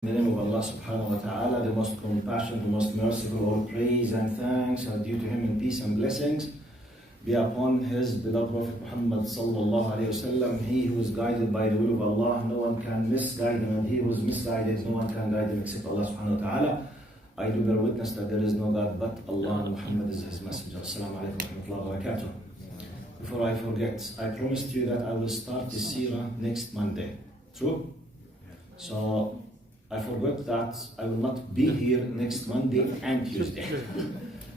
In the name of Allah subhanahu wa ta'ala, the most compassionate, the most merciful, all praise and thanks are due to him, and peace and blessings be upon his beloved Prophet Muhammad sallallahu alayhi wasallam. He who is guided by the will of Allah, no one can misguide him, and he who is misguided, no one can guide him except Allah subhanahu wa ta'ala. I do bear witness that there is no God but Allah, and Muhammad is his messenger. Assalamu alaikum wa rahmatullahi wa barakatuh. Before I forget, I promised you that I will start the seerah next Monday. True? So I forgot that I will not be here next Monday and Tuesday.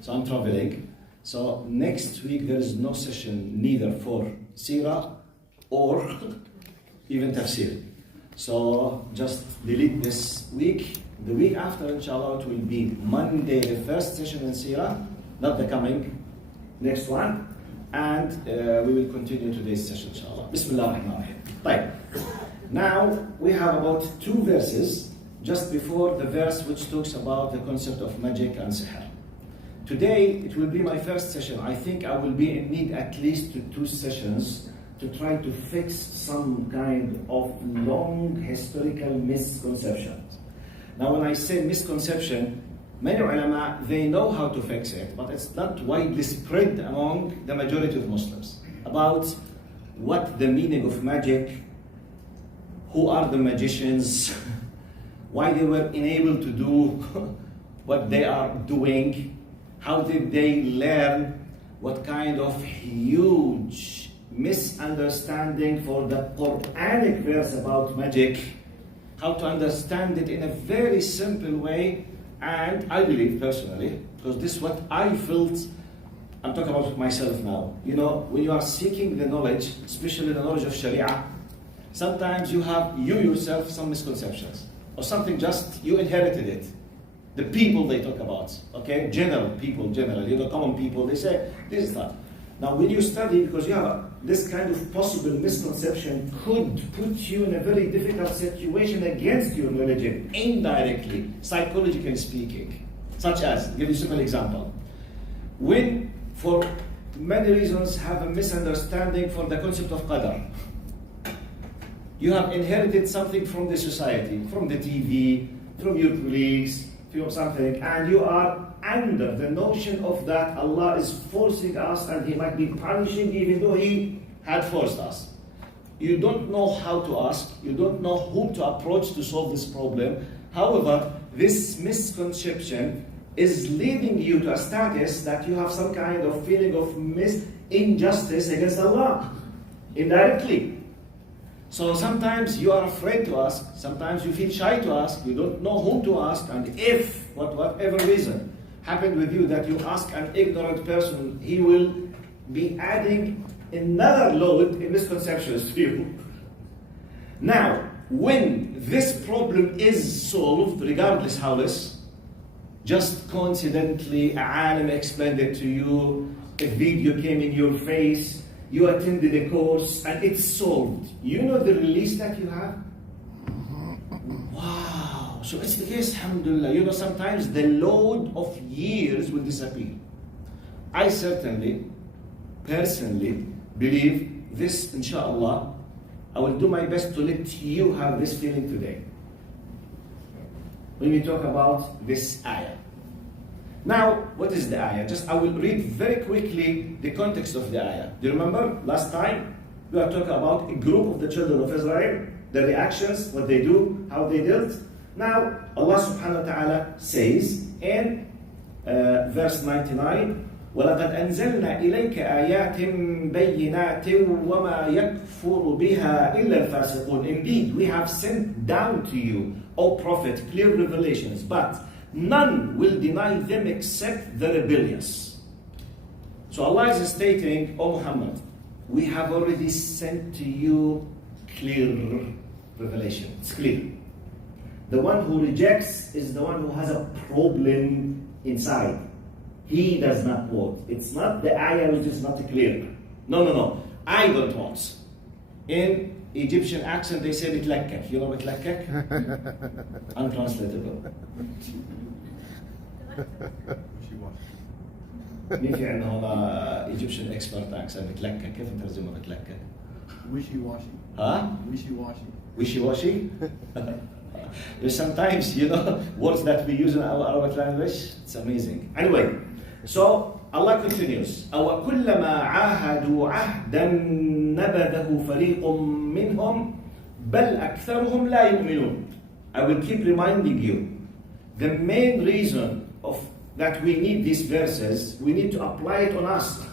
So I'm traveling. So next week there is no session neither for seerah or even tafsir. So just delete this week. The week after, inshallah, it will be Monday, the first session in seerah, not the coming, next one. And we will continue today's session, inshallah. Bismillah ar-Rahman ar-Rahim. Right. Now we have about 2 verses just before the verse which talks about the concept of magic and sihr. Today it will be my first session. I think I will be in need at least to 2 sessions to try to fix some kind of long historical misconception. Now when I say misconception, many ulama, they know how to fix it, but it's not widely spread among the majority of Muslims about what the meaning of magic, who are the magicians, why they were enabled to do what they are doing, how did they learn, what kind of huge misunderstanding for the Quranic verse about magic, how to understand it in a very simple way. And I believe personally, because this is what I felt, I'm talking about myself now. You know, when you are seeking the knowledge, especially the knowledge of Sharia, sometimes you have, you yourself, some misconceptions. Or something just, you inherited it. The people they talk about, okay? General people, common people, they say, this is that. Now when you study, because you have this kind of possible misconception could put you in a very difficult situation against your religion, indirectly, psychologically speaking. Such as, I'll give you a simple example. When, for many reasons, have a misunderstanding for the concept of qadar. You have inherited something from the society, from the TV, from your colleagues, from something, and you are under the notion of that Allah is forcing us and He might be punishing even though He had forced us. You don't know how to ask, you don't know whom to approach to solve this problem. However, this misconception is leading you to a status that you have some kind of feeling of injustice against Allah, indirectly. So sometimes you are afraid to ask, sometimes you feel shy to ask, you don't know whom to ask, and if, whatever reason, happened with you that you ask an ignorant person, he will be adding another load in misconceptions to you. Now, when this problem is solved, regardless how this, just coincidentally, a alim explained it to you, a video came in your face, you attended a course, and it's solved. You know the release that you have? Wow. So it's the case, alhamdulillah. You know, sometimes the load of years will disappear. I certainly, personally, believe this, inshallah. I will do my best to let you have this feeling today. When we talk about this ayah. Now, what is the ayah? I will read very quickly the context of the ayah. Do you remember last time we were talking about a group of the children of Israel, the reactions, what they do, how they dealt. Now, Allah subhanahu wa ta'ala says in verse 99, وَلَقَدْ أَنزَلْنَا إِلَيْكَ آيَاتٍ بَيِّنَاتٍ وَمَا يَكْفُرُ بِهَا إِلَّا الْفَاسِقُونَ. Indeed, we have sent down to you, O Prophet, clear revelations, but none will deny them except the rebellious. So Allah is stating, O Muhammad, we have already sent to you clear revelation. It's clear. The one who rejects is the one who has a problem inside. He does not want. It's not the ayah which is not clear. No. I don't want. In Egyptian accent they say bitlakkak. You know bitlakkak? Untranslatable. مين في عندنا هنا Egyptian expert accent بتلكك؟ كيف نترجمها بتلكك؟ Wishy-washy. ها؟ Wishy-washy. Wishy-washy? There's sometimes, words that we use in our Arabic language, it's amazing. Anyway, so Allah continues, أَوَكُلَّمَا عَاهَدُوا عَهْدًا نَبَذَهُ فَرِيقٌ مِّنْهُمْ بَلْ أَكْثَرُهُمْ لَا يُؤْمِنُونَ. I will keep reminding you, the main reason that we need these verses, we need to apply it on us.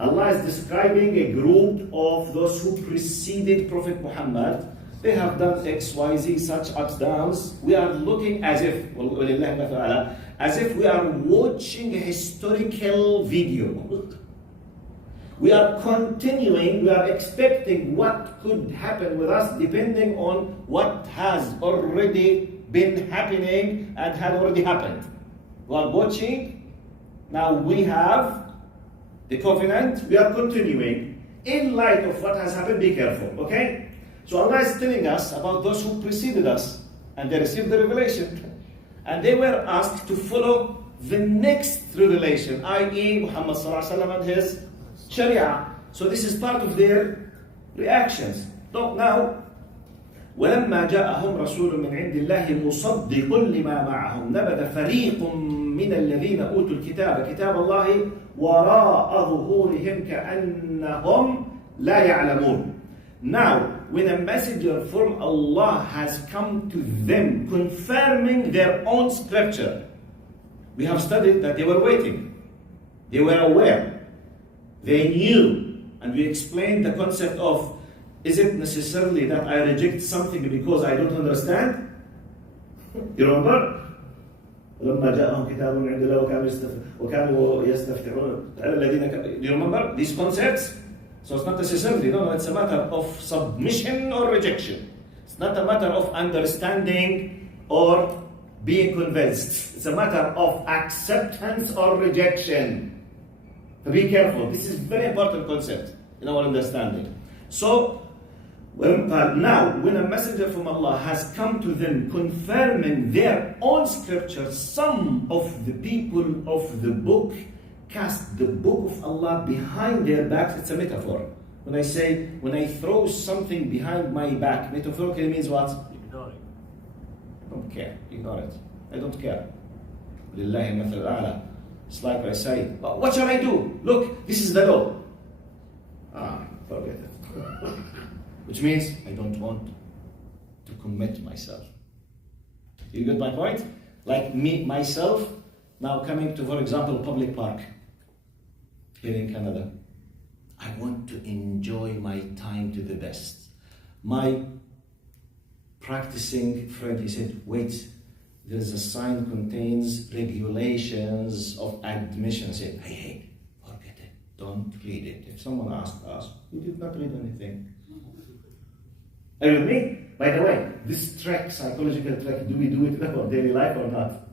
Allah is describing a group of those who preceded Prophet Muhammad. They have done X, Y, Z, such ups, downs. We are looking as if we are watching a historical video. We are continuing, we are expecting what could happen with us depending on what has already been happening and had already happened. We are watching, now we have the covenant, we are continuing. In light of what has happened, be careful, okay? So Allah is telling us about those who preceded us and they received the revelation. And they were asked to follow the next revelation, i.e. Muhammad and his Sharia. So this is part of their reactions. So now, ولما جاءهم رسول من عند الله مصدق لما معهم نبذ فريق من الذين أوتوا الكتاب كتاب الله وراء ظهورهم كأنهم لا يعلمون. Now, when a messenger from Allah has come to them confirming their own scripture, we have studied that they were waiting, they were aware, they knew, and we explained the concept of, is it necessarily that I reject something because I don't understand? You remember? لما جاءهم كتاب من عند الله وكانوا يستفتحون على الذين. Do you remember these concepts? So it's not necessarily, no, it's a matter of submission or rejection. It's not a matter of understanding or being convinced. It's a matter of acceptance or rejection. So be careful. This is a very important concept in our understanding. So, now, when a messenger from Allah has come to them confirming their own scriptures, some of the people of the book cast the book of Allah behind their backs. It's a metaphor. When I throw something behind my back, metaphorically means what? Ignore it. I don't care. Ignore it. I don't care. Lillahi mathal a'la. It's like I say, what shall I do? Look, this is the law. Forget it. Which means I don't want to commit myself. You get my point? Like me, myself, now coming to, for example, public park here in Canada. I want to enjoy my time to the best. My practicing friend, he said, wait, there's a sign contains regulations of admission. I said, hey, forget it. Don't read it. If someone asks us, we did not read anything. Are you with me? By the way, this trek, psychological trek, do we do it in our daily life or not?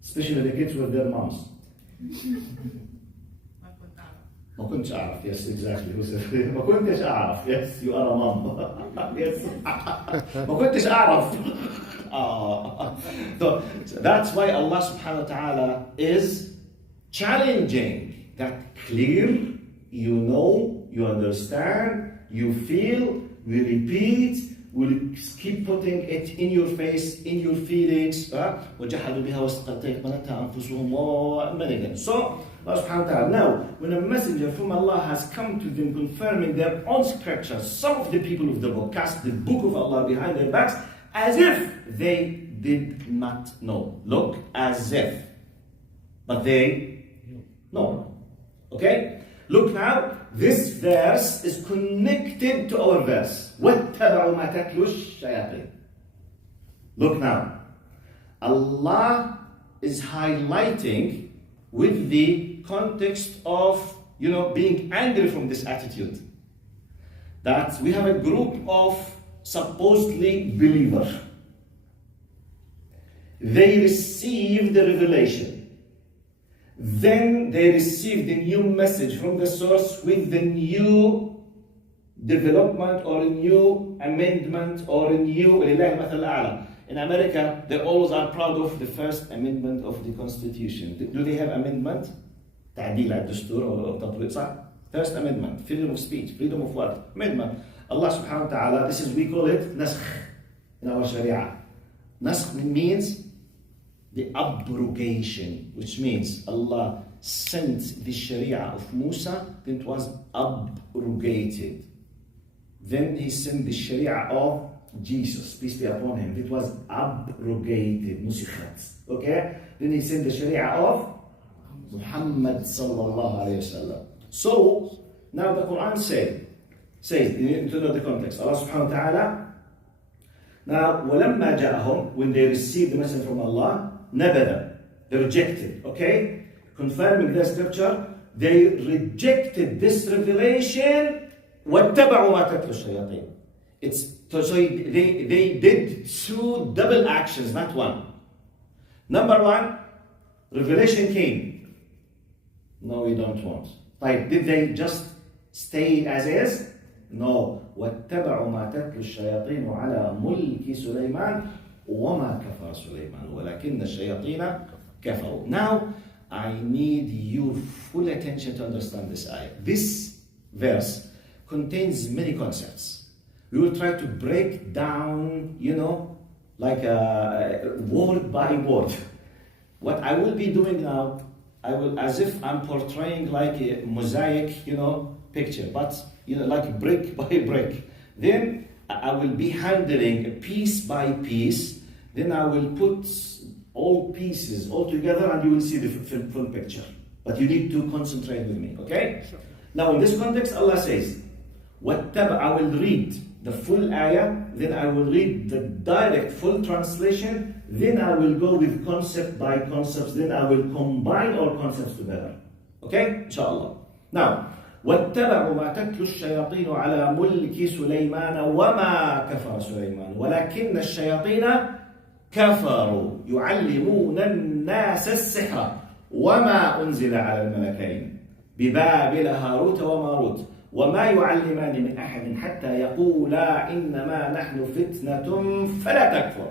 Especially the kids with their moms. ما كنتش أعرف. Yes, exactly. ما كنتش أعرف. Yes, you are a mom. Yes. ما كنتش أعرف. So that's why Allah subhanahu wa ta'ala is challenging that clear, you know, you understand, you feel, we repeat, we'll keep putting it in your face, in your feelings. وَجَحَدُوا بِهَا وَاسْتَيْقَنَتْهَا أَنفُسُهُمْ وَأَمَّنِهِمْ. So, Allah subhanahu wa ta'ala. Now, when a messenger from Allah has come to them confirming their own scriptures, some of the people of the book cast the book of Allah behind their backs as if they did not know. Look, as if. But they know. Okay? Look now, this verse is connected to our verse. وَاتَّبَعُوا مَا تَتْلُو الشَّيَاطِينُ. Look now. Allah is highlighting with the context of, being angry from this attitude. That we have a group of supposedly believers. They received the revelation. Then they received a new message from the source with the new development or a new amendment or a new. In America, they always are proud of the first amendment of the Constitution. Do they have amendment? تعديل على الدستور أو تطبيق صح? First amendment, freedom of speech, freedom of what? Amendment. Allah subhanahu wa ta'ala, this is, we call it naskh in our sharia. Naskh means the abrogation, which means Allah sent the sharia of Musa, then it was abrogated. Then he sent the sharia of Jesus, peace be upon him. It was abrogated, nusikhat. Okay? Then he sent the sharia of Muhammad sallallahu alayhi wasallam. So, now the Quran says, you need to know the context. Allah subhanahu wa ta'ala, now, وَلَمَّا جَاءَهُمْ, when they received the message from Allah, نَبَذَ, they rejected, okay? Confirming the scripture, they rejected this revelation, وَاتَّبَعُوا مَا تَتْلُو الشَّيَاطِينَ. So they did two double actions, not one. Number one, revelation came. No, we don't want. Like, did they just stay as is? No. وَاتَّبَعُوا مَا تَتْلُو الشَّيَاطِينُ عَلَى مُلْكِ سُلَيْمَانَ وَمَا كَفَرَ سُلَيْمَانُ وَلَكِنَّ الشَّيَاطِينَ كَفَرُوا. Now, I need your full attention to understand this ayah. This verse contains many concepts. We will try to break down, like word by word. What I will be doing now, I will, as if I'm portraying like a mosaic, picture, but like brick by brick. Then I will be handling piece by piece. Then I will put all pieces all together, and you will see the full picture. But you need to concentrate with me, okay? Sure. Now in this context, Allah says, I will read the full ayah, then I will read the direct full translation, then I will go with concept by concepts, then I will combine all concepts together. Okay? Inshallah. Now, وَاتَّبَعُوا مَا تَتْلُو الشَّيَاطِينُ عَلَى مُلْكِ سُلَيْمَانَ وَمَا كَفَرَ سُلَيْمَانُ وَلَكِنَّ الشَّيَاطِينَ كَفَرُوا يُعَلِّمُونَ النَّاسَ السِّحْرَ وَمَا أُنزِلَ عَلَى الْمَلَكَيْنِ بِبَابِلَ هَارُوتَ وَمَارُوتَ وما يعلمان من أحد حتى يقولا إنما نحن فتنة فلا تكفر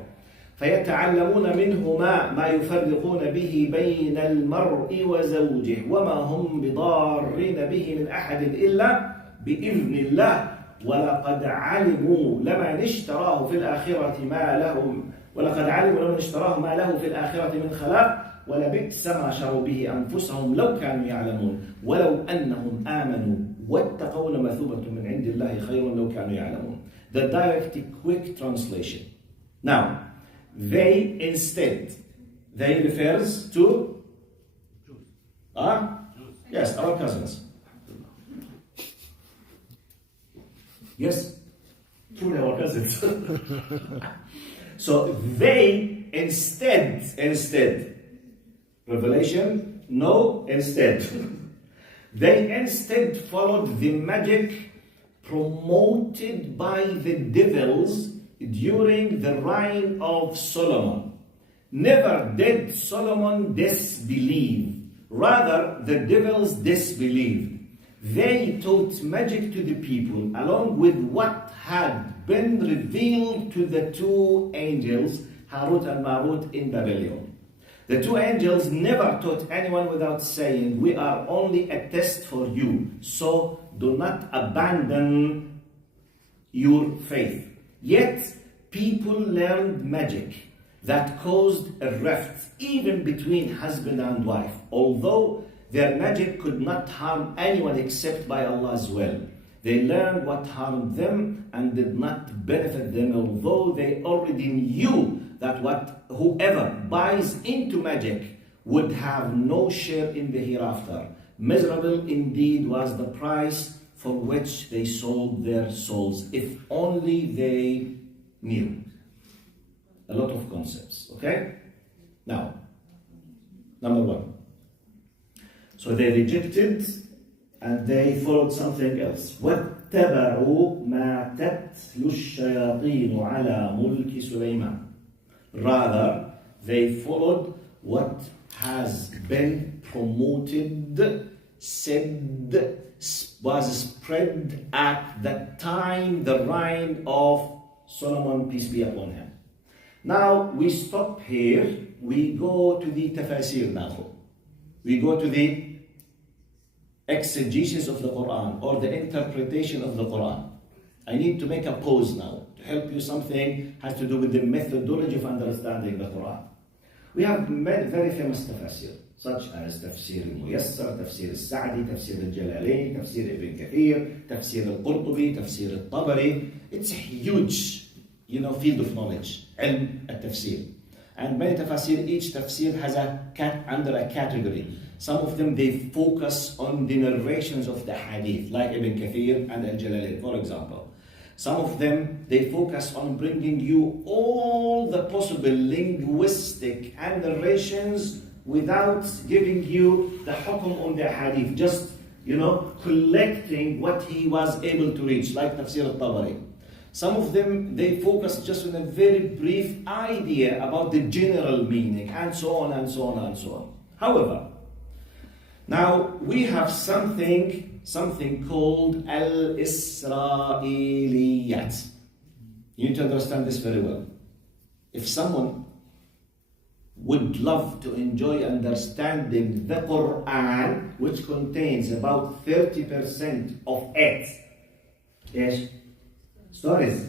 فيتعلمون منهما ما يفرقون به بين المرء وزوجه وما هم بضارين به من أحد إلا بإذن الله ولقد علموا لمن اشتراه في الآخرة ما له في الآخرة من خلاق ولبئس ما شروا به أنفسهم لو كانوا يعلمون ولو أنهم آمنوا واتقوا لمثوبة من عند الله خير لو كانوا يعلمون. The direct quick translation. Now, they refers to yes, our cousins. Yes, truly our cousins. So they instead revelation, no, instead. They instead followed the magic promoted by the devils during the reign of Solomon. Never did Solomon disbelieve. Rather, the devils disbelieved. They taught magic to the people along with what had been revealed to the two angels, Harut and Marut, in Babylon. The two angels never taught anyone without saying, we are only a test for you, so do not abandon your faith. Yet, people learned magic that caused a rift even between husband and wife, although their magic could not harm anyone except by Allah's will. They learned what harmed them and did not benefit them, although they already knew that whoever buys into magic would have no share in the hereafter. Miserable indeed was the price for which they sold their souls, if only they knew. A lot of concepts, okay? Now, number one. So they rejected and they followed something else. وَاتَّبَعُوا مَا تَتْلُو الشَّيَاطِينُ عَلَى مُلْكِ سُلَيْمَانَ. Rather, they followed what has been promoted, said, was spread at the time, the reign of Solomon, peace be upon him. Now, we stop here. We go to the tafasir now. We go to the exegesis of the Quran or the interpretation of the Quran. I need to make a pause now to help you. Something has to do with the methodology of understanding the Quran. We have very famous tafsir, such as Tafsir al-Muyassar, Tafsir al-Sa'di, Tafsir al-Jalalain, Tafsir ibn Kathir, Tafsir al-Qurtubi, Tafsir al-Tabari. It's a huge, field of knowledge, ilm al-tafsir. And many tafsir, each tafsir has under a category. Some of them, they focus on the narrations of the hadith, like Ibn Kathir and al-Jalalain, for example. Some of them, they focus on bringing you all the possible linguistic and narrations without giving you the hukum on the hadith, just, collecting what he was able to reach, like Tafsir al-Tabari. Some of them, they focus just on a very brief idea about the general meaning, and so on, and so on, and so on. However, now we have something called al-Isra'iliyat. You need to understand this very well. If someone would love to enjoy understanding the Quran, which contains about 30% of it, yes, stories,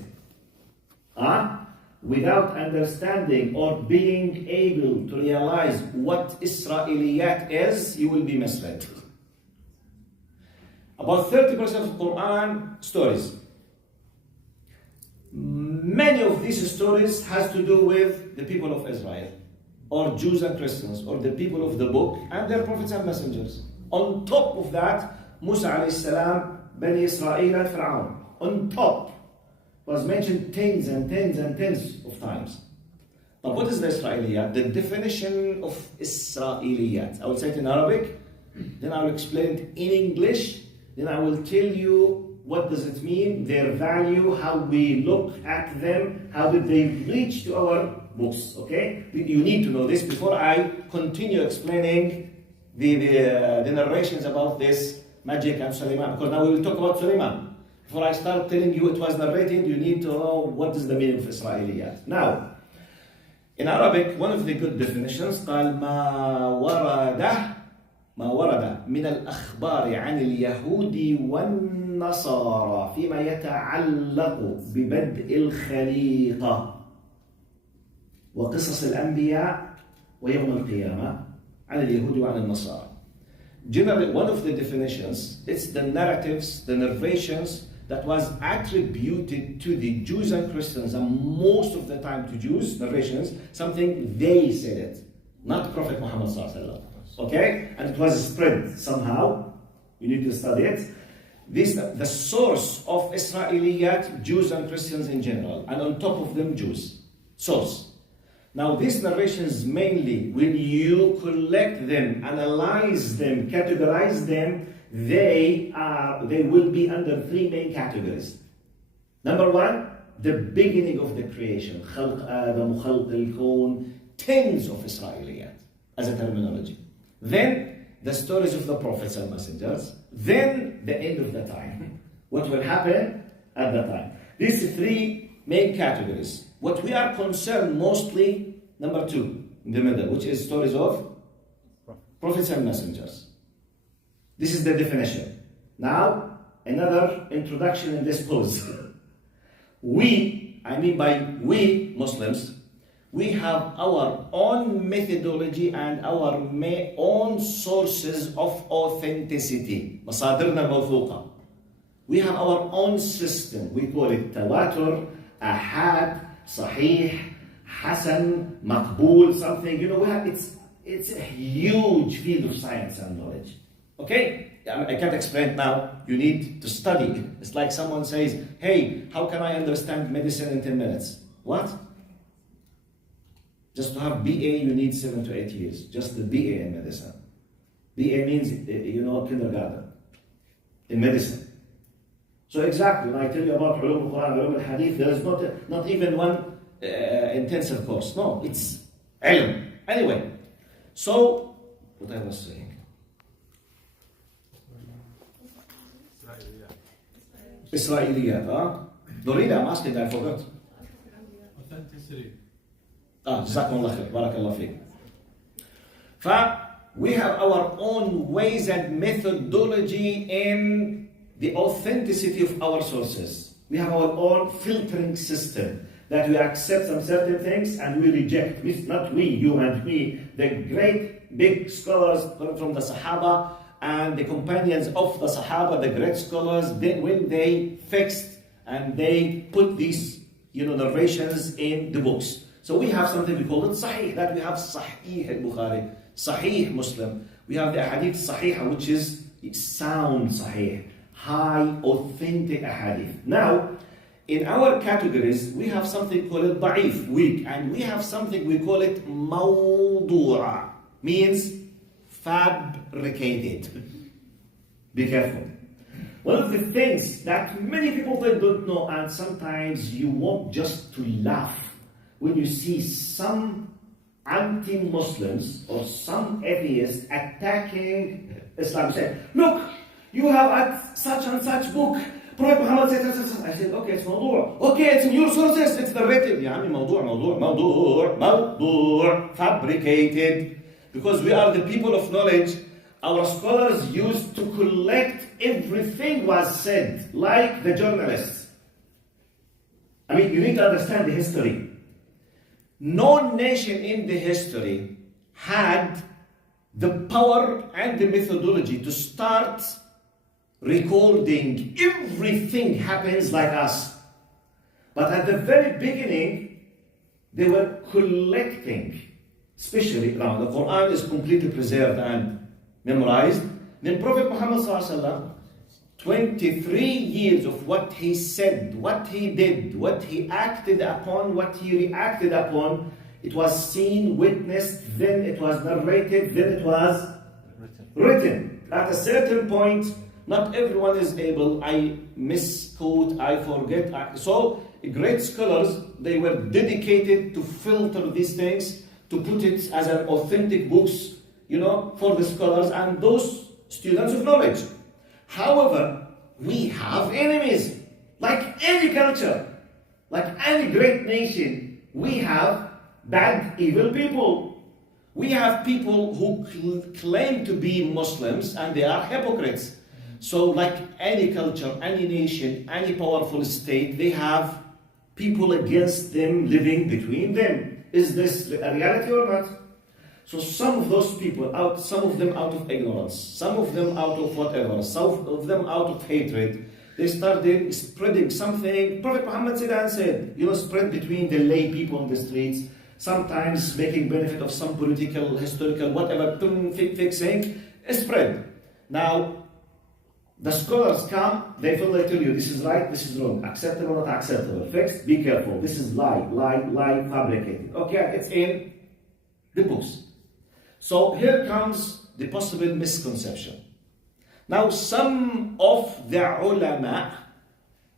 without understanding or being able to realize what Isra'iliyat is, you will be misled. About 30% of Quran, stories. Many of these stories has to do with the people of Israel, or Jews and Christians, or the people of the book, and their prophets and messengers. On top of that, Musa alayhi salam, Bani Israel and Fir'aun. On top, was mentioned tens and tens and tens of times. But what is the Isra'iliyat? The definition of Isra'iliyat. I will say it in Arabic, then I will explain it in English, then I will tell you what does it mean, their value, how we look at them, how did they reach to our books, okay? You need to know this before I continue explaining the narrations about this magic and Sulaiman, because now we will talk about Sulaiman. Before I start telling you it was narrated, you need to know what is the meaning of Isra'iliyat. Now, in Arabic, one of the good definitions, قال ما ورد من الأخبار عن اليهود والنصارى فيما يتعلق ببدء الخليقة وقصص الأنبياء ويوم القيامة عن اليهود وعن النصارى. Generally, one of the definitions, it's the narratives, the narrations that was attributed to the Jews and Christians, and most of the time to Jews, narrations, something they said it, not Prophet Muhammad sallallahu alaihi wasallam. Okay? And it was spread somehow. You need to study it. The source of Isra'iliyat, Jews and Christians in general, and on top of them Jews. Source. Now these narrations mainly, when you collect them, analyze them, categorize them, they will be under three main categories. Number one, the beginning of the creation. خلق آدم وخلق الكون, tens of Isra'iliyat as a terminology. Then the stories of the prophets and messengers. Then the end of the time. What will happen at the time. These three main categories. What we are concerned mostly, number two, in the middle, which is stories of prophets and messengers. This is the definition. Now, another introduction in this pose. We Muslims, we have our own methodology and our own sources of authenticity. مصادرنا موثوقة. We have our own system. We call it tawatur, ahad, sahih, hasan, maqbool, something. It's a huge field of science and knowledge. Okay? I can't explain it now. You need to study. It's like someone says, hey, how can I understand medicine in 10 minutes? What? Just to have BA, you need 7 to 8 years. Just the BA in medicine. BA means, kindergarten. In medicine. So exactly, when I tell you about ulum al-Quran, ulum al-Hadith, there is not even one intensive course. No, it's ilm. Anyway, so, what I was saying. Isra'iliyat, Dorina, I'm asking, I forgot. Authenticity. Jazakumullah khair, barakallah fiqh. We have our own ways and methodology in the authenticity of our sources. We have our own filtering system that we accept some certain things and we reject. Not we, you and me, the great big scholars from the Sahaba and the companions of the Sahaba, the great scholars, when they fixed and they put these narrations in the books. So we have something we call it Sahih, that we have Sahih al-Bukhari, Sahih Muslim. We have the Hadith Sahih, which is sound Sahih, high, authentic Hadith. Now, in our categories, we have something called Da'if, weak, and we have something we call it Mawdu'a, means fabricated. Be careful. One of the things that many people don't know, and sometimes you want just to laugh when you see some anti-Muslims or some atheists attacking Islam, saying, look, you have at such and such book, Prophet Muhammad said, I said, okay, it's mawdu'. Okay, it's in your sources, it's narrated. يعني mawdu', fabricated. Because we are the people of knowledge, our scholars used to collect everything was said, like the journalists. I mean, you need to understand the history. No nation in the history had the power and the methodology to start recording everything happens like us. But at the very beginning, they were collecting, especially now the Quran is completely preserved and memorized. Then Prophet Muhammad ﷺ, 23 years of what he said, what he did, what he acted upon, what he reacted upon, it was seen, witnessed, then it was narrated, then it was written. At a certain point, not everyone is able, I misquote, I forget. So great scholars, they were dedicated to filter these things, to put it as an authentic books, for the scholars and those students of knowledge. However, we have enemies. Like any culture, like any great nation, we have bad, evil people. We have people who claim to be Muslims and they are hypocrites. So like any culture, any nation, any powerful state, they have people against them living between them. Is this a reality or not? So some of those people, some of them out of ignorance, some of them out of whatever, some of them out of hatred, they started spreading something. Prophet Muhammad said, spread between the lay people on the streets, sometimes making benefit of some political, historical, whatever, fixing, spread. Now, the scholars come, they tell you, this is right, this is wrong, acceptable, not acceptable, fixed, be careful, this is lie, fabricated. Okay, it's in the books. So here comes the possible misconception. Now some of the ulama,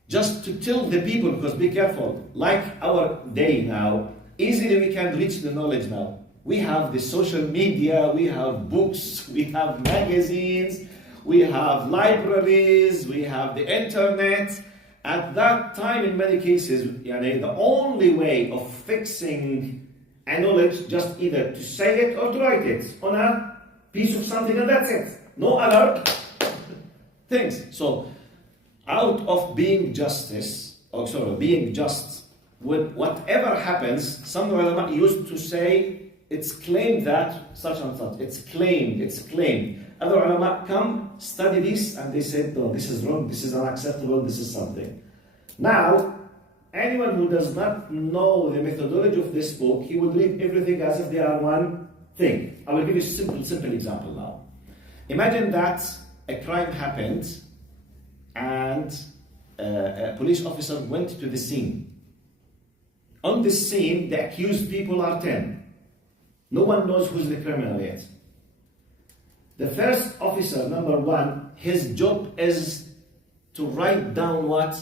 just to tell the people, because be careful, like our day now, easily we can reach the knowledge now. We have the social media, we have books, we have magazines, we have libraries, we have the internet. At that time, in many cases, the only way of fixing a knowledge, just either to say it or to write it on a piece of something, and that's it. No other things. So, out of being just, with whatever happens, some ulama used to say, it's claimed that such and such. It's claimed. Other ulama come, study this, and they said, no, this is wrong, this is unacceptable, this is something. Now, anyone who does not know the methodology of this book, he will read everything as if they are one thing. I will give you a simple example now. Imagine that a crime happened and a police officer went to the scene. On this scene, the accused people are 10. No one knows who's the criminal yet. The first officer, number one, his job is to write down what? The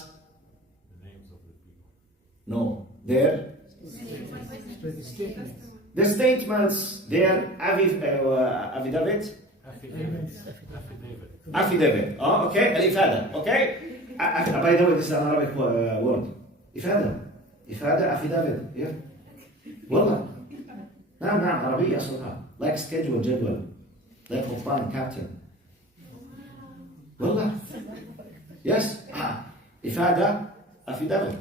names of the people. No, their the statements, their affidavit. Affidavit. Oh, okay. Al-ifada. Okay. By the way, this is an Arabic word. Ifada. Affidavit. Yeah. والله. نعم عربية أصلها. Like schedule, جدول. Like قبطان, captain. والله. Yes. إفادة affidavit.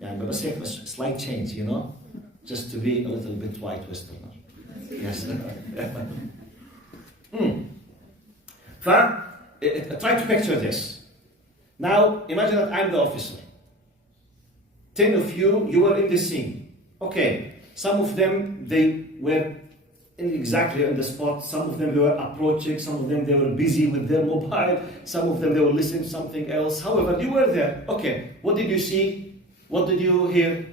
يعني بس هيك بس slight change, you know, just to be a little bit white Westerner. Yes. Try to picture this. Now, imagine that I'm the officer. 10 of you were in the scene. Okay, some of them, they were exactly on the spot. Some of them, they were approaching. Some of them, they were busy with their mobile. Some of them, they were listening to something else. However, you were there. Okay, what did you see? What did you hear?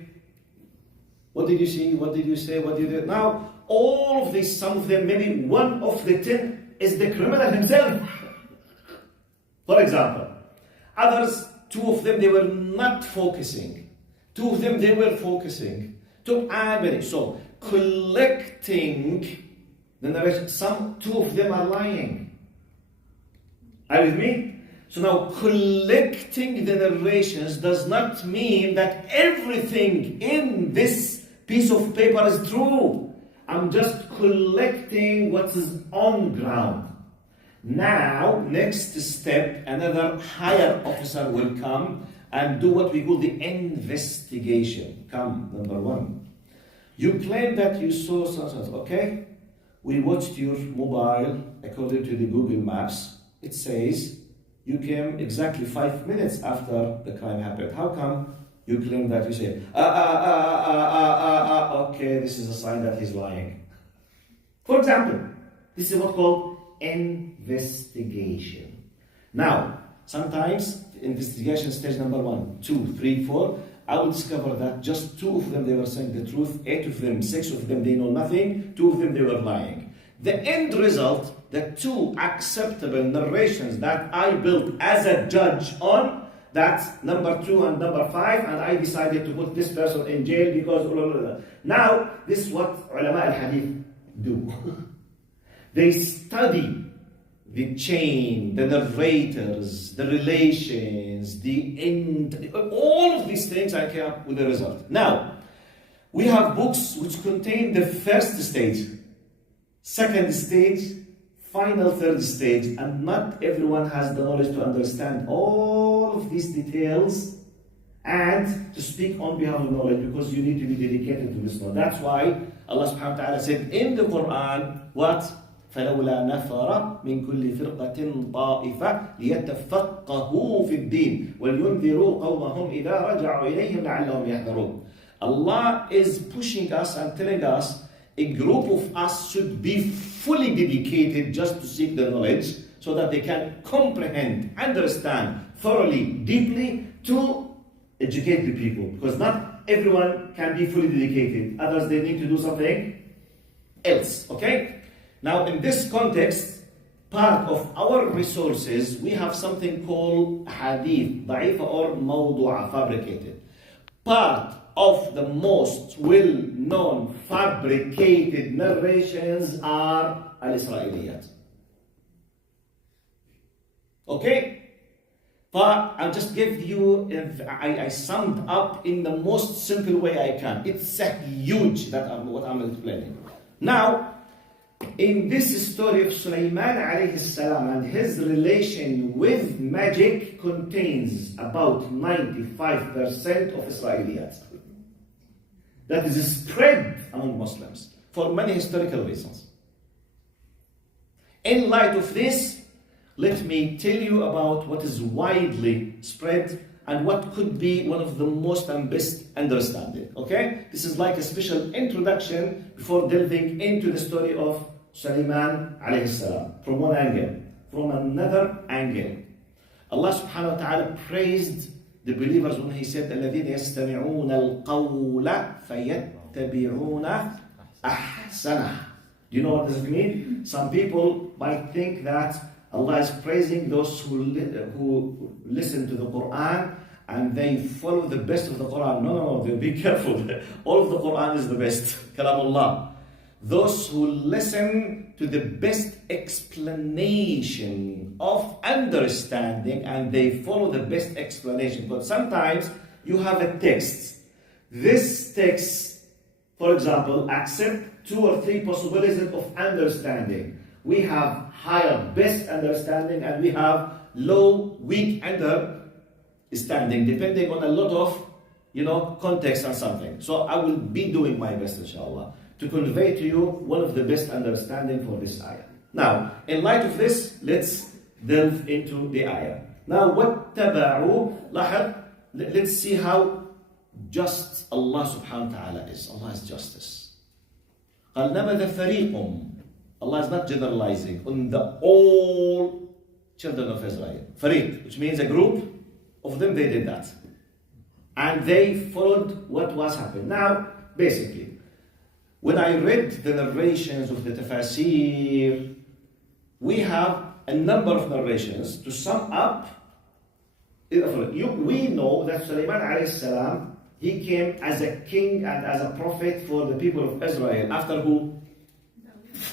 What did you see? What did you say? What did you do? Now, all of these, some of them, maybe one of the 10 is the criminal himself. For example, others, 2 of them, they were not focusing. 2 of them, they were focusing. So, collecting the narration, 2 of them are lying. Are you with me? So now, collecting the narrations does not mean that everything in this piece of paper is true. I'm just collecting what is on ground. Now, next step, another higher officer will come and do what we call the investigation. Come, number 1. You claim that you saw something, okay? We watched your mobile according to the Google Maps. It says you came exactly 5 minutes after the crime happened. How come you claim that? You say, okay, this is a sign that he's lying. For example, this is what's called investigation. Now, sometimes investigation stage number 1, 2, 3, 4, I will discover that just 2 of them, they were saying the truth, 8 of them, 6 of them, they know nothing, 2 of them, they were lying. The end result, the 2 acceptable narrations that I built as a judge on, that's number 2 and number 5, and I decided to put this person in jail because blah, blah, blah. Now, this is what ulama al-hadith do. They study the chain, the narrators, the relations, the end, all of these things. I came up with the result. Now, we have books which contain the first stage, second stage, final third stage, and not everyone has the knowledge to understand all of these details and to speak on behalf of knowledge, because you need to be dedicated to this knowledge. That's why Allah subhanahu wa ta'ala said in the Quran, what? فلولا نفر من كل فرقة طائفة ليتفقهوا في الدين ولينذروا قومهم إذا رجعوا إليهم لعلهم يحذرون. Allah is pushing us and telling us a group of us should be fully dedicated just to seek the knowledge so that they can comprehend, understand thoroughly, deeply to educate the people. Because not everyone can be fully dedicated. Others, they need to do something else. Okay? Now, in this context, part of our resources, we have something called hadith, da'ifa or mawdu'a, fabricated. Part of the most well-known fabricated narrations are al-Isra'iliyat. Okay? But I'll just give you, I summed up in the most simple way I can. It's a huge, what I'm explaining. Now, in this story of Sulaiman alayhi salam and his relation with magic contains about 95% of Israeliyat. That is spread among Muslims for many historical reasons. In light of this, let me tell you about what is widely spread and what could be one of the most and best understanding. Okay? This is like a special introduction before delving into the story of Sulaiman alayhi salam. From one angle. From another angle. Allah subhanahu wa ta'ala praised the believers when He said, الَّذِينَ يَسْتَمِعُونَ الْقَوْلَ فَيَتَّبِعُونَ أَحْسَنَهُ. Do you know what does it mean? Some people might think that Allah is praising those who listen to the Quran and they follow the best of the Quran. No, be careful. All of the Quran is the best. Kalamullah. Those who listen to the best explanation of understanding and they follow the best explanation. But sometimes you have a text. This text, for example, accept 2 or 3 possibilities of understanding. We have higher, best understanding, and we have low, weak understanding. standing, depending on a lot of, context and something. So I will be doing my best, inshallah, to convey to you one of the best understanding for this ayah. Now, in light of this, let's delve into the ayah. Now, وَاتَّبَعُوا, let's see how just Allah subhanahu wa ta'ala is. Allah is justice. قَالْ نَبَذَ فَرِيقٌ. Allah is not generalizing on the all children of Israel. Fariq, which means a group of them, they did that. And they followed what was happening. Now, basically, when I read the narrations of the tafasir, we have a number of narrations. To sum up, we know that Sulaiman alayhi salam, he came as a king and as a prophet for the people of Israel. After who?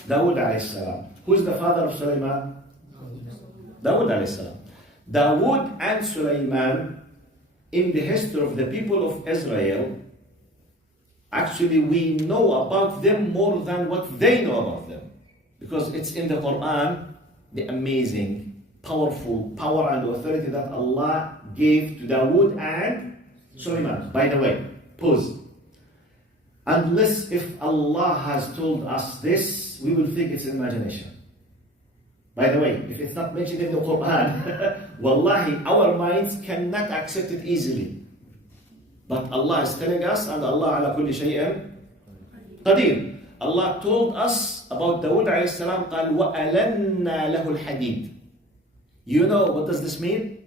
Dawood alayhi salam. Who is the father of Sulaiman? Dawood alayhi salam. Dawood and Sulaiman, in the history of the people of Israel, actually we know about them more than what they know about them. Because it's in the Quran, the amazing, powerful power and authority that Allah gave to Dawood and Sulaiman. By the way, pause. Unless if Allah has told us this, we will think it's imagination. By the way, if it's not mentioned in the Quran, wallahi, our minds cannot accept it easily. But Allah is telling us, and Allah ala kulli shay'in qadir. Allah told us about Dawood alayhi salam, قال وَأَلَنَّا لَهُ الْحَدِيدِ. You know what does this mean?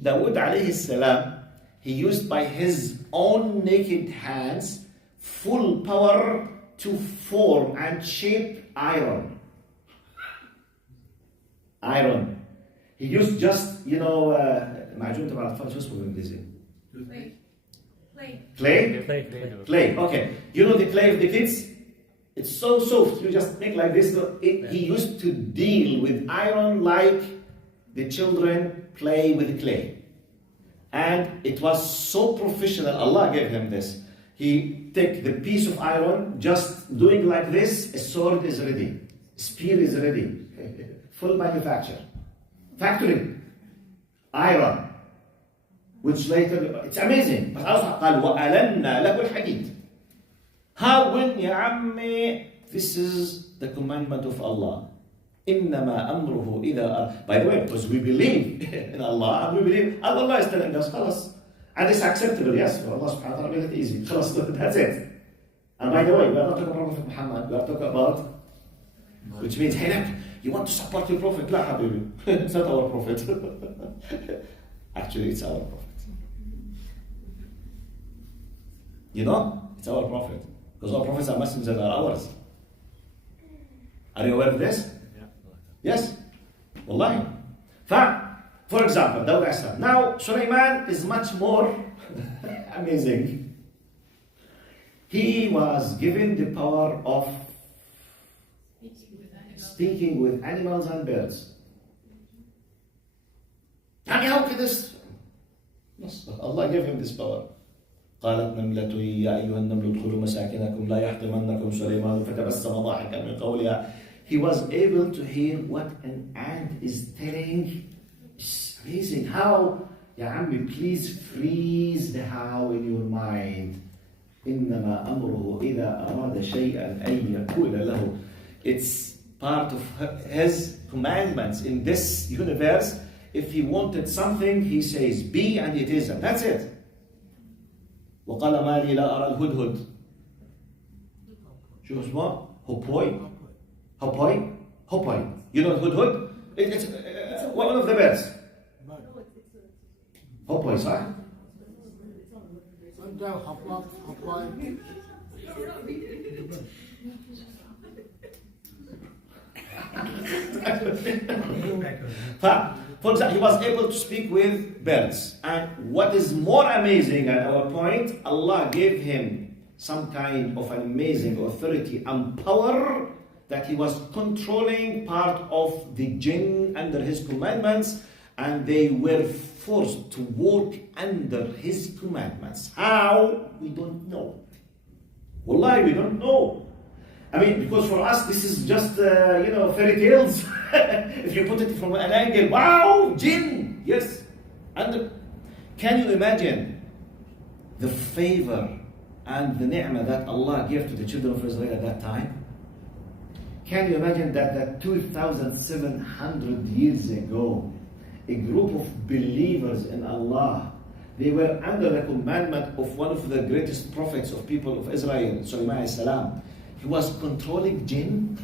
Dawood alayhi salam, he used by his own naked hands full power to form and shape iron. Iron. He used just, معجون تبع الأطفال شو اسمه بالإنجليزي؟ Clay. Okay. You know the clay of the kids? It's so soft. You just make like this. He used to deal with iron like the children play with clay. And it was so professional. Allah gave him this. He take the piece of iron, just doing like this, a sword is ready. Spear is ready. Full manufacture. Factory. Iron. Which later, it's amazing. But also, قال وَأَلَنَّا لَهُ الْحَدِيدِ. How when, ya ammi, this is the commandment of Allah. إِنَّمَا أَمْرُهُ إِذَا. By the way, because we believe in Allah, and we believe, and Allah is telling us, خلاص. And it's acceptable, yes, for Allah subhanahu wa ta'ala made it easy. خلاص, that's it. And by the way, we are not talking about Prophet Muhammad, we are talking about, which means, hey, look, you want to support your Prophet? La, habibi. It's not our Prophet. Actually, it's our Prophet. You know, it's our Prophet. Because our prophets are messengers are ours. Are you aware of this? Yeah. Yes. Wallahi. For example, Dawud Aslam. Now, Sulaiman is much more amazing. He was given the power of speaking with animals and birds. How could this? Yes, Allah gave him this power. قالت نملة يا أيها النمل ادخلوا مساكنكم لا يحطمنكم سليمان فتبسم ضاحكا من قولها. He was able to hear what an ant is telling. It's amazing. How? Ya Ammi, please freeze the how in your mind. إنما أمره إذا أراد شيئا أن يقول له. It's part of his commandments in this universe. If he wanted something, he says be and it is, and that's it. وقال ما لي لا أرى الهدهد. شو اسمه؟ هوبوي. You know hudhud? It's one of the birds. هوبوي صح؟ For example, he was able to speak with birds. And what is more amazing at our point, Allah gave him some kind of an amazing authority and power that he was controlling part of the jinn under his commandments, and they were forced to work under his commandments. How? We don't know. Wallahi, we don't know. I mean, because for us, this is just, fairy tales. If you put it from an angle, wow, jinn, yes. And Can you imagine the favor and the ni'mah that Allah gave to the children of Israel at that time? Can you imagine that 2,700 years ago, a group of believers in Allah, they were under the commandment of one of the greatest prophets of people of Israel, Sulaiman alayhi salam. He was controlling jinn,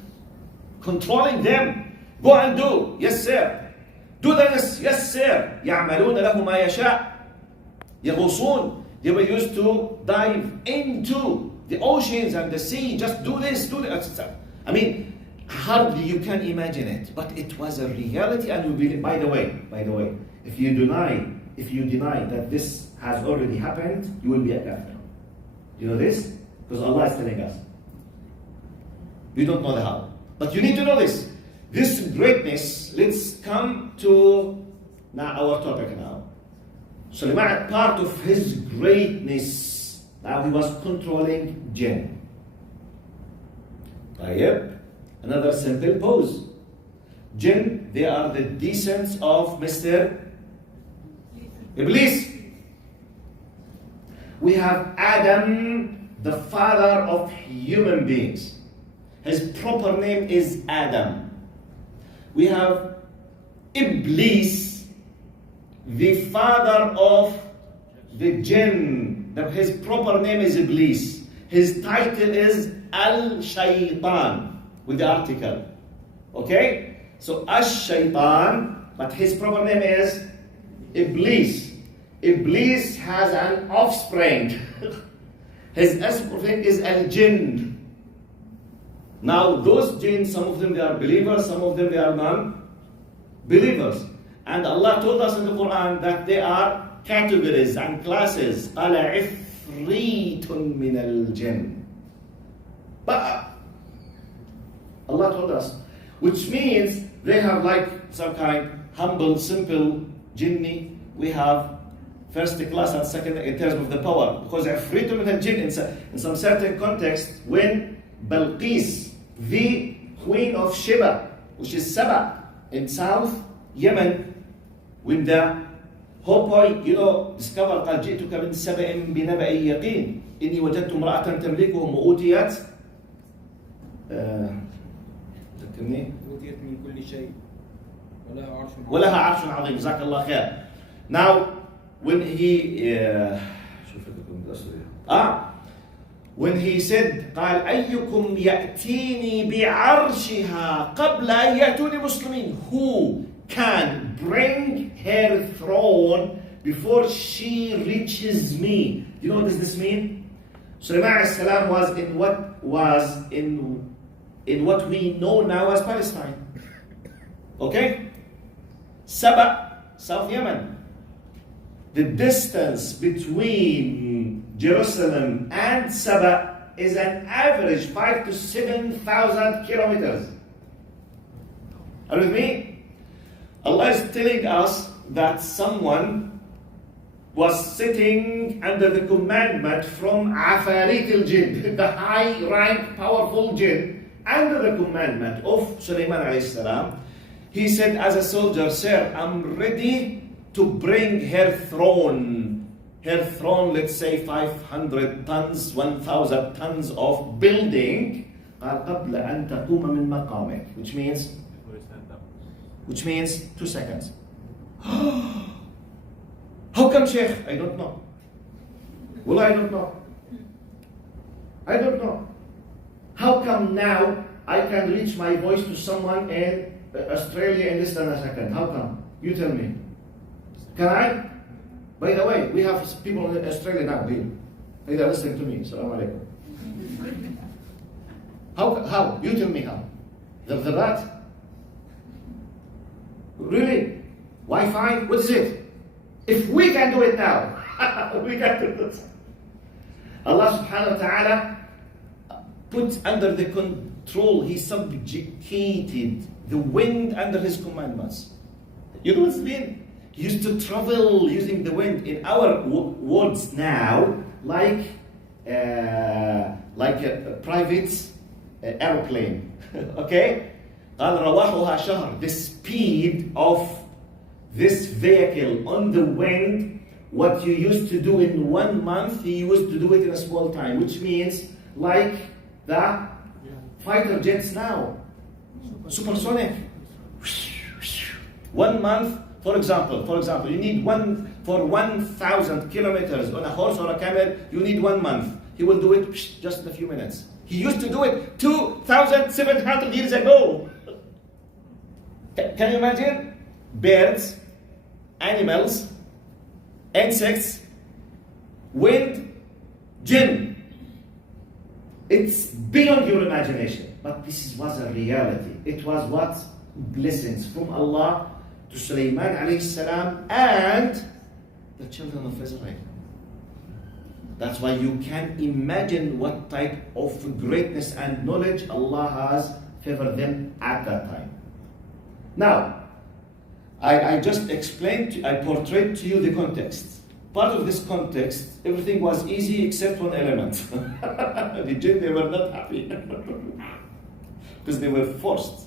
controlling them. Go and do, yes sir. Do this, yes sir. يعملون له ما يشاء. يغوصون. They were used to dive into the oceans and the sea. Just do this, do that. I mean, hardly you can imagine it, but it was a reality. And you believe. By the way, if you deny that this has already happened, you will be a kafir. You know this? Because Allah is telling us. You don't know the how. But you need to know this. This greatness, let's come to now our topic now. Sulaiman, part of his greatness, now he was controlling jinn. Another simple pose. Jinn, they are the descendants of Mr. Iblis. We have Adam, the father of human beings. His proper name is Adam. We have Iblis, the father of the jinn. His proper name is Iblis. His title is Al-Shaytan, with the article. Okay? So Ash-Shaytan, but his proper name is Iblis. Iblis has an offspring. His offspring is Al-Jinn. Now those jinn, some of them they are believers, some of them they are non-believers. And Allah told us in the Quran that they are categories and classes. قَالَ عِفْرِيتٌ مِّنَ الْجِنِّ. But Allah told us, which means they have like some kind humble, simple jinni. We have first class and second in terms of the power. Because عِفْرِيتٌ مِّنَ الْجِنِّ in some certain context, when Balqis, the queen of Sheba, which is Saba in South Yemen, when the Hopoy, discovered قال جئتك من سبأ بنبأ يقين إني وجدت امرأة تملكهم وأوتيت ذكرني أوتيت من كل شيء ولها عرش عظيم. جزاك الله خير. Now when he when he said قال أيكم يأتيني بعرشها قبل أن يأتوني مسلمين, who can bring her throne before she reaches me? Do you know what does this mean? Sulaiman alayhi salam was in what we know now as Palestine. Okay? Saba, South Yemen. The distance between Jerusalem and Saba is an average 5,000 to 7,000 kilometers. Are you with me? Allah is telling us that someone was sitting under the commandment from Afarit al-Jinn, the high rank, powerful jinn, under the commandment of Sulaiman alayhi salam. He said as a soldier, sir, I'm ready to bring her throne, let's say 500 tons, 1,000 tons of building, which means 2 seconds. How come, Sheikh? I don't know. Well, I don't know. How come now I can reach my voice to someone in Australia in less than a second? How come? You tell me. Can I? By the way, we have people in Australia now here. They are listening to me. Assalamu alaikum. How? You tell me how. The that? Really? Wi-Fi? What is it? If we can do it now, we can do it. Allah subhanahu wa ta'ala put under the control, He subjugated the wind under His commandments. You know what's it mean? He used to travel using the wind. In our words now, like a private airplane. Okay? قال رواحها شهر. The speed of this vehicle on the wind What you used to do in 1 month, he used to do it in a small time, which means like the fighter jets now, supersonic. 1 month, for example, you need for 1,000 kilometers on a horse or a camel, you need 1 month. He will do it just in a few minutes. He used to do it 2,700 years ago. Can you imagine? Birds, animals, insects, wind, jinn. It's beyond your imagination. But this was a reality. It was what? Blessings from Allah to Sulaiman alayhi salam and the children of Israel. That's why you can imagine what type of greatness and knowledge Allah has favored them at that time. Now, I just explained, I portrayed to you the context. Part of this context, everything was easy except one element. The jinn, they were not happy. Because they were forced.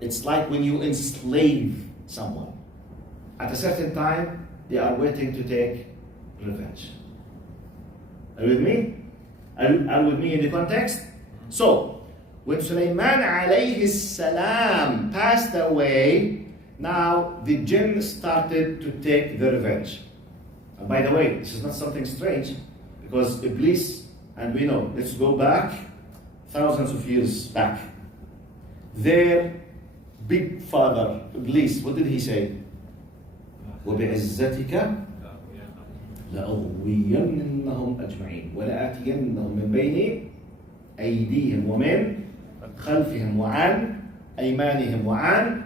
It's like when you enslave someone. At a certain time, they are waiting to take revenge. Are you with me? Are you with me in the context? So, when Sulaiman alayhi salam passed away, now the jinn started to take the revenge. And by the way, this is not something strange, because Iblis, and we know, let's go back thousands of years back. Their big father, Iblis, what did he say? وَبِعِزَّتِكَ لَأُغْوِيَنَّهُمْ أَجْمَعِينَ وَلَآتِيَنَّهُمْ مِنْ بَيْنِ أَيْدِيهِمْ وَمِنْ خَلْفِهِمْ وَعَنْ أَيْمَانِهِمْ وَعَنْ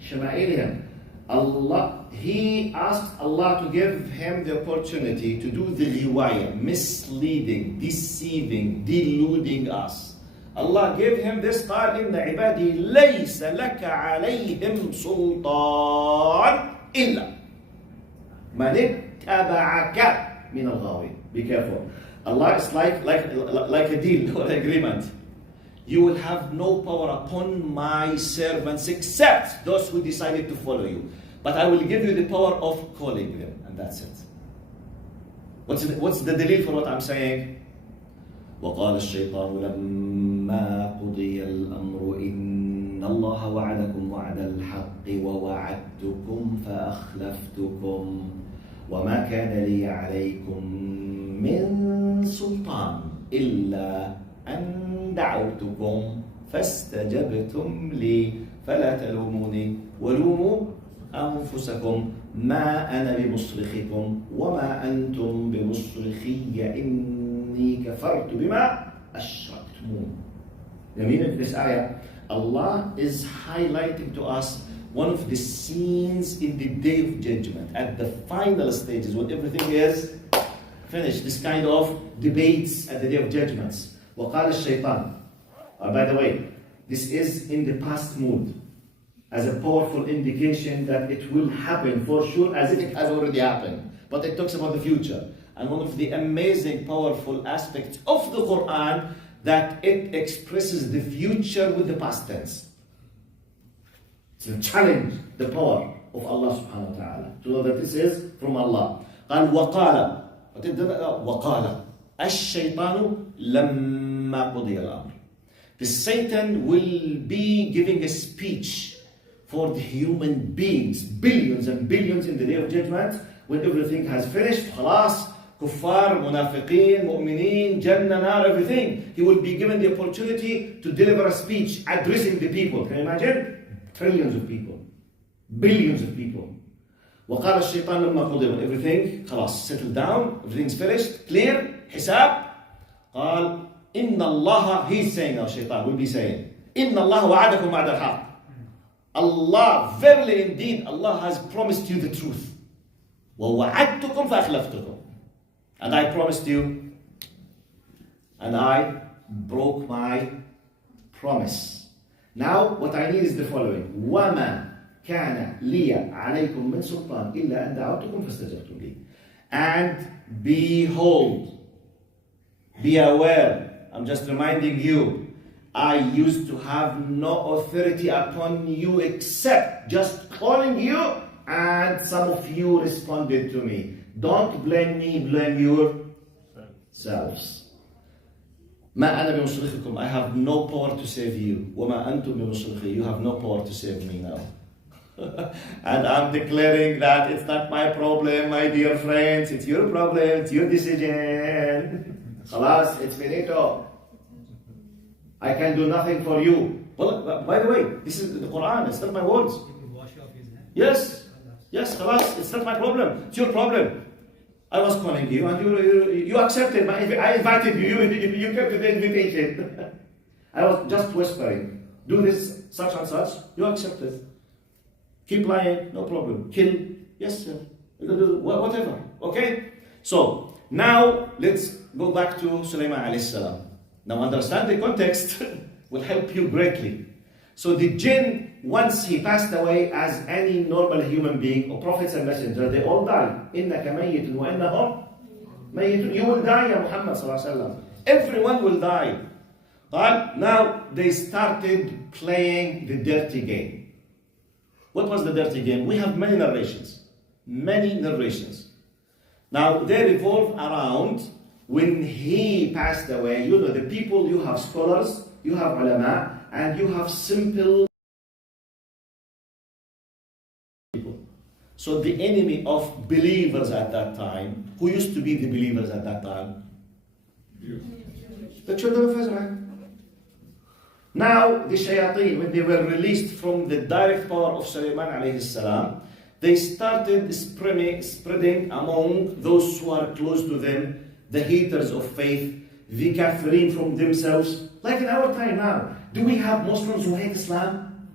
شَمَائِلِهِمْ. Allah, he asked Allah to give him the opportunity to do the riwayah, misleading, deceiving, deluding us. Allah gave him this, قال إن عبادي ليس لك عليهم سلطان إلا من اتبعك من الغاوين. Be careful. Allah is like a deal or agreement. You will have no power upon my servants except those who decided to follow you. But I will give you the power of calling them, and that's it. What's the delil for what I'm saying? وقال الشيطان لما قضي الأمر إن الله وعدكم وعد الحق ووعدتكم فأخلفتكم وما كان لي عليكم من سلطان إلا أن دعوتكم فاستجبتم لي فلا تلوموني ولوموا أنفسكم ما أنا بمصرخكم وما أنتم بمصرخي إني كفرت بما أشركتمون. The meaning of this ayah, Allah is highlighting to us one of the scenes in the day of judgment, at the final stages when everything is finished, this kind of debates at the day of judgments. وقال الشيطان. By the way, this is in the past mood, as a powerful indication that it will happen for sure, as if it has already happened. But it talks about the future. And one of the amazing, powerful aspects of the Quran, that it expresses the future with the past tense. It's a challenge, the power of Allah subhanahu wa ta'ala, to know that this is from Allah. قال وقال. وقال الشيطان لما قضي الأمر. The Satan will be giving a speech for the human beings, billions and billions in the day of judgment, when everything has finished. خلاص, kuffar, munafiqeen, mu'mineen, jannah, nar, everything. He will be given the opportunity to deliver a speech addressing the people. Can you imagine? Trillions of people, billions of people. وقال الشيطان لما قضي, when everything خلاص settled down, everything's finished, clear, حساب. قال إن الله, he's saying, our shaitan will be saying, إن الله وعدكم وعد الحق. Allah, verily indeed, Allah has promised you the truth. وَوَعَدْتُكُمْ فَأَخْلَفْتُكُمْ. And I promised you, and I broke my promise. Now, what I need is the following. وَمَا كَانَ لِيَ عَلَيْكُمْ مِنْ سُلْطَانٍ إِلَّا أَنْ دَعَوْتُكُمْ فَاسْتَجَبْتُمْ لِي. And behold, be aware, I'm just reminding you, I used to have no authority upon you except just calling you and some of you responded to me. Don't blame me, blame yourselves. ما أنا بمصرخكم. I have no power to save you. وما أنتم بمصرخي. You have no power to save me now. And I'm declaring that it's not my problem, my dear friends. It's your problem. It's your decision. خلاص, it's finito. I can do nothing for you. Well, by the way, this is the Quran. It's not my words. Yes. Yes, خلاص. It's not my problem. It's your problem. I was calling you and you accepted. I invited you. You kept the invitation. I was just whispering. Do this, such and such. You accepted. Keep lying, no problem. Kill, yes sir. Whatever. Okay? So, now let's go back to Sulaiman alayhi salam. Now understand the context will help you greatly. So the jinn, once he passed away as any normal human being, or prophets and messengers, they all die. إِنَّكَ مَيِّتٌ وَإِنَّهُمْ مَيِّتٌ. You will die, Ya Muhammad sallallahu alaihi wasallam. Everyone will die. But now they started playing the dirty game. What was the dirty game? We have many narrations. Many narrations. Now they revolve around when he passed away. You know, the people, you have scholars, you have ulama, and you have simple people. So the enemy of believers at that time, who used to be the believers at that time? The children of Israel. Now the shayateen, when they were released from the direct power of Sulaiman alayhi salam, they started spreading among those who are close to them, the haters of faith, the kafirin from themselves. Like in our time now, do we have Muslims who hate Islam?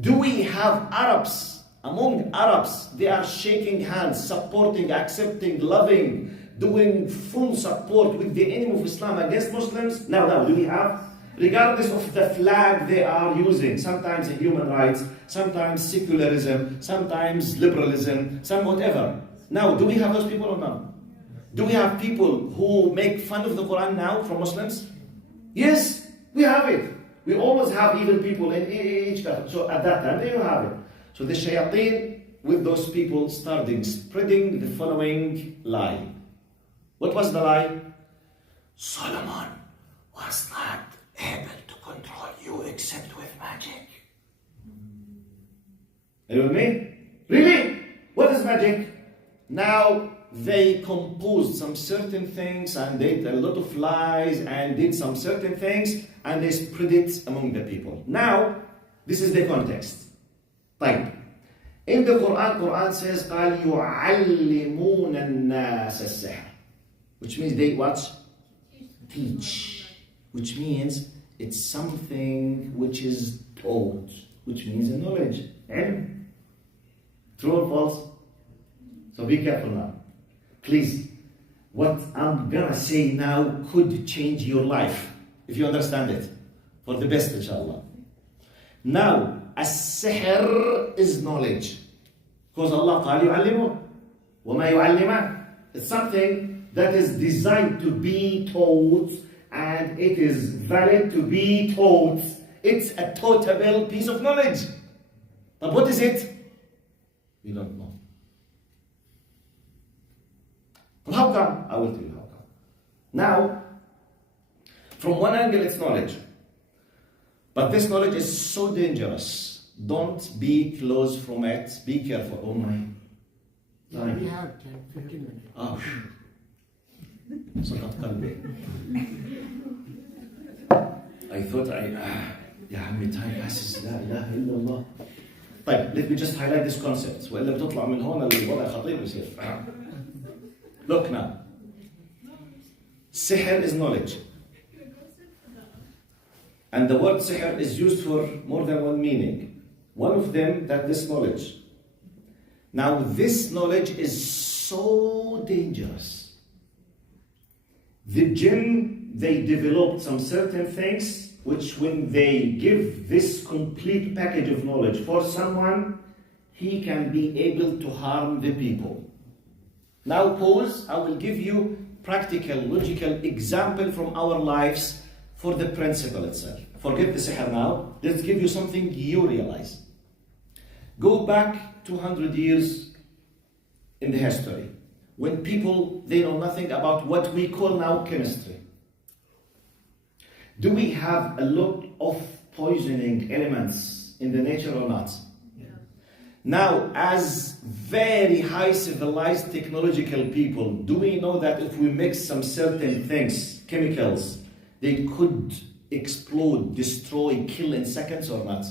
Do we have Arabs? Among Arabs, they are shaking hands, supporting, accepting, loving, doing full support with the enemy of Islam against Muslims? Now, do we have? Regardless of the flag they are using, sometimes human rights, sometimes secularism, sometimes liberalism, some whatever. Now, do we have those people or not? Do we have people who make fun of the Quran now from Muslims? Yes, we have it. We always have evil people in each country. So at that time, they have it. So the shayateen with those people started spreading the following lie. What was the lie? Solomon was not able to control you except with magic. Are you with me? Really? What is magic? Now they composed some certain things and did a lot of lies and did some certain things and they spread it among the people. Now, this is the context. Right. In the Quran says, قال يعلمون الناس السحر, which means they what? Teach. Which means it's something which is taught, which means knowledge. True or false? So be careful now. Please, what I'm gonna say now could change your life, if you understand it, for the best, inshallah. Now, as-sihr is knowledge. Because Allah قال يعلمه وما يعلمان. It's something that is designed to be taught and it is valid to be taught. It's a tautable piece of knowledge. But what is it? We don't know. But how come? I will tell you how come. Now, from one angle it's knowledge. But this knowledge is so dangerous. Don't be close from it. Be careful. Oh my. We have 10, 15 minutes. Oh. سقط قلبي. I thought يا عمي time passes. لا إله إلا الله. طيب, let me just highlight this concept. وإلا بتطلع من هون الوضع خطير بيصير. Look now. Sihr is knowledge. And the word sihr is used for more than one meaning. One of them, that this knowledge. Now, this knowledge is so dangerous. The jinn, they developed some certain things which when they give this complete package of knowledge for someone, he can be able to harm the people. Now pause, I will give you practical, logical example from our lives for the principle itself. Forget the sihr now, let's give you something you realize. Go back 200 years in the history, when people, they know nothing about what we call now chemistry. Do we have a lot of poisoning elements in the nature or not? Yeah. Now, as very high civilized technological people, do we know that if we mix some certain things, chemicals, they could explode, destroy, kill in seconds or not?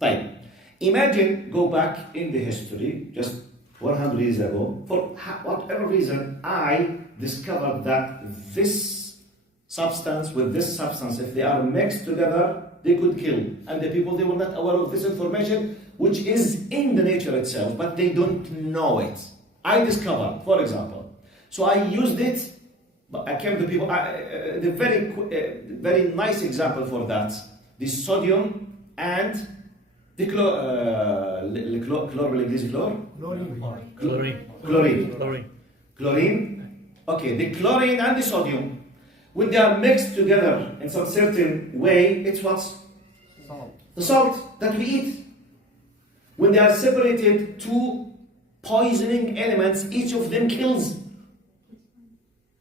Right. Imagine, go back in the history, just 100 years ago, for whatever reason, I discovered that this substance with this substance, if they are mixed together, they could kill. And the people, they were not aware of this information, which is in the nature itself, but they don't know it. I discovered, for example. So I used it, but I came to people, the very nice example for that, the sodium and the chlorine. Okay, the chlorine and the sodium, when they are mixed together in some certain way, it's what's? Salt. The salt that we eat. When they are separated, two poisoning elements, each of them kills.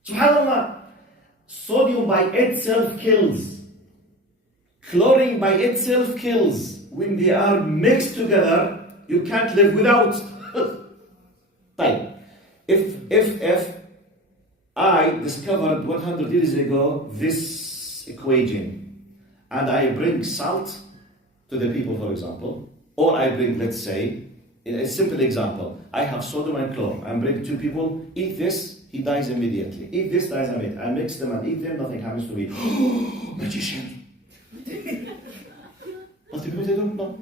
SubhanAllah. Sodium by itself kills. Chlorine by itself kills. When they are mixed together, you can't live without. If I discovered 100 years ago this equation, and I bring salt to the people, for example, or I bring, let's say, in a simple example, I have sodium and chlorine. I bring two people, eat this, he dies immediately. Eat this, dies immediately. I mix them and eat them, nothing happens to me. Magician. But the people, they don't know.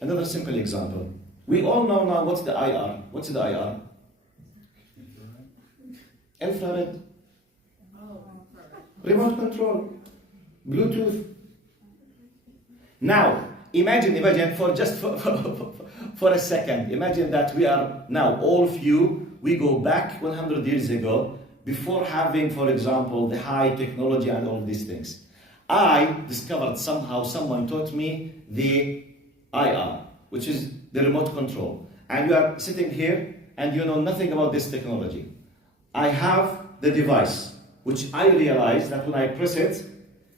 Another simple example. We all know now what's the IR. What's the IR? Infrared. Remote control. Bluetooth. Now, imagine for just for a second, imagine that we are now, all of you, we go back 100 years ago, before having, for example, the high technology and all these things. I discovered somehow, someone taught me the IR, which is the remote control. And you are sitting here and you know nothing about this technology. I have the device, which I realize that when I press it,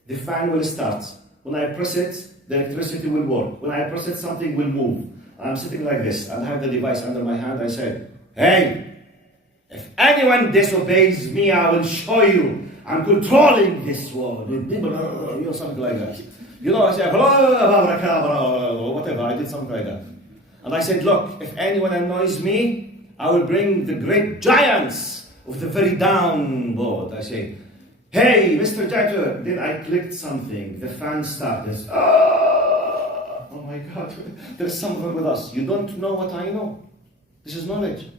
the fan will start. When I press it, the electricity will work. When I press it, something will move. I'm sitting like this and I have the device under my hand. I said, hey, if anyone disobeys me, I will show you. I'm controlling this world. You know, something like that. You know, I said, whatever, I did something like that. And I said, look, if anyone annoys me, I will bring the great giants of the very downboard. I say, hey, Mr. Jagger. Then I clicked something. The fan started. Oh my God, there is something with us. You don't know what I know. This is knowledge.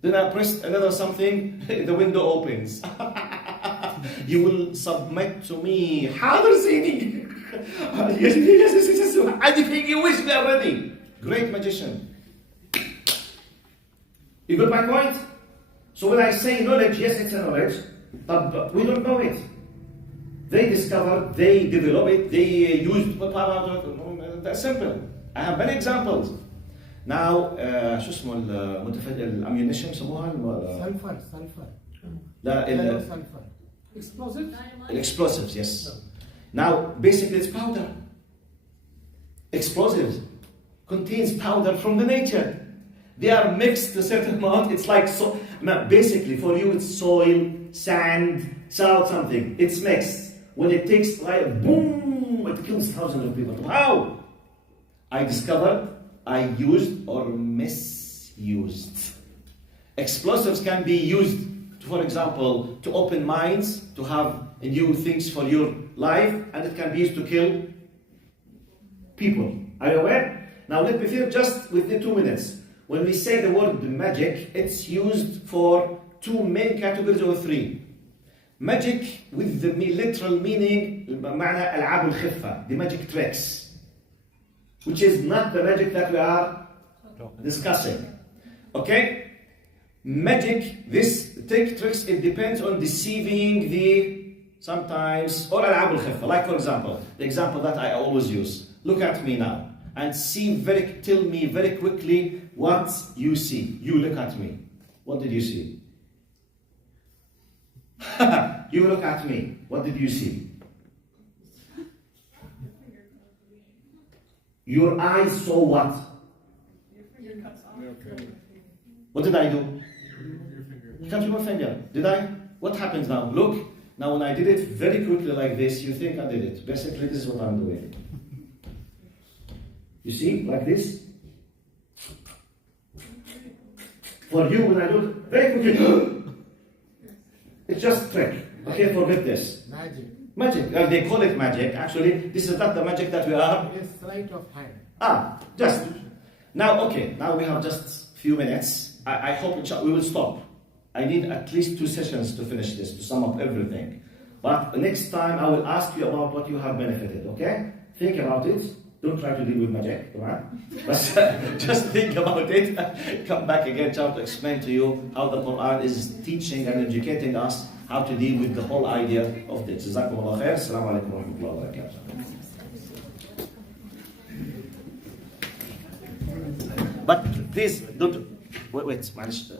Then I pressed another something, the window opens. You will submit to me. Hadir Zini. Yes. Anything you wish, we are ready. Great magician. You got my point? So when I say knowledge, yes, it's a knowledge, but we don't know it. They discovered, they developed it, they used that's simple. I have many examples. Now, شو اسمه الاميونيشن يسموها Sulfur. لا Sulfur. Explosives? explosives, yes. Now, basically it's powder. Explosives contains powder from the nature. They are mixed to a certain amount. It's like, so. Now, basically for you it's soil, sand, salt, something. It's mixed. When it takes like boom, it kills thousands of people. How? I discovered I used or misused. Explosives can be used, for example, to open minds, to have new things for your life, and it can be used to kill people. Are you aware? Now let me finish just within 2 minutes. When we say the word magic, it's used for two main categories or three. Magic with the literal meaning, معنى ألعاب الخفة, the magic tricks, which is not the magic that we are discussing. Okay? Magic, this tricks, it depends on deceiving the sometimes, or ألعاب الخفة. Like for example, the example that I always use. Look at me now. and tell me very quickly what you see. You look at me. What did you see? You look at me. What did you see? Your eyes saw what? What did I do? You cut your finger. Did I? What happens now? Look. Now when I did it very quickly like this, you think I did it. Basically, this is what I'm doing. You see? Like this. For you, when I do it very quickly, it's just trick. Okay, forget this. Magic. Magic. They call it magic. Actually, this is not the magic that we are. It is sleight of hand. Just. Now, okay. Now we have just few minutes. I hope we will stop. I need at least 2 sessions to finish this, to sum up everything. But next time I will ask you about what you have benefited, okay? Think about it. Don't try to deal with magic, come on. But just think about it. Come back again, try to explain to you how the Quran is teaching and educating us how to deal with the whole idea of this. Jazakumullah khair. Assalamu alaikum wa rahmatullahi wa barakatuh. But please don't wait, معلش.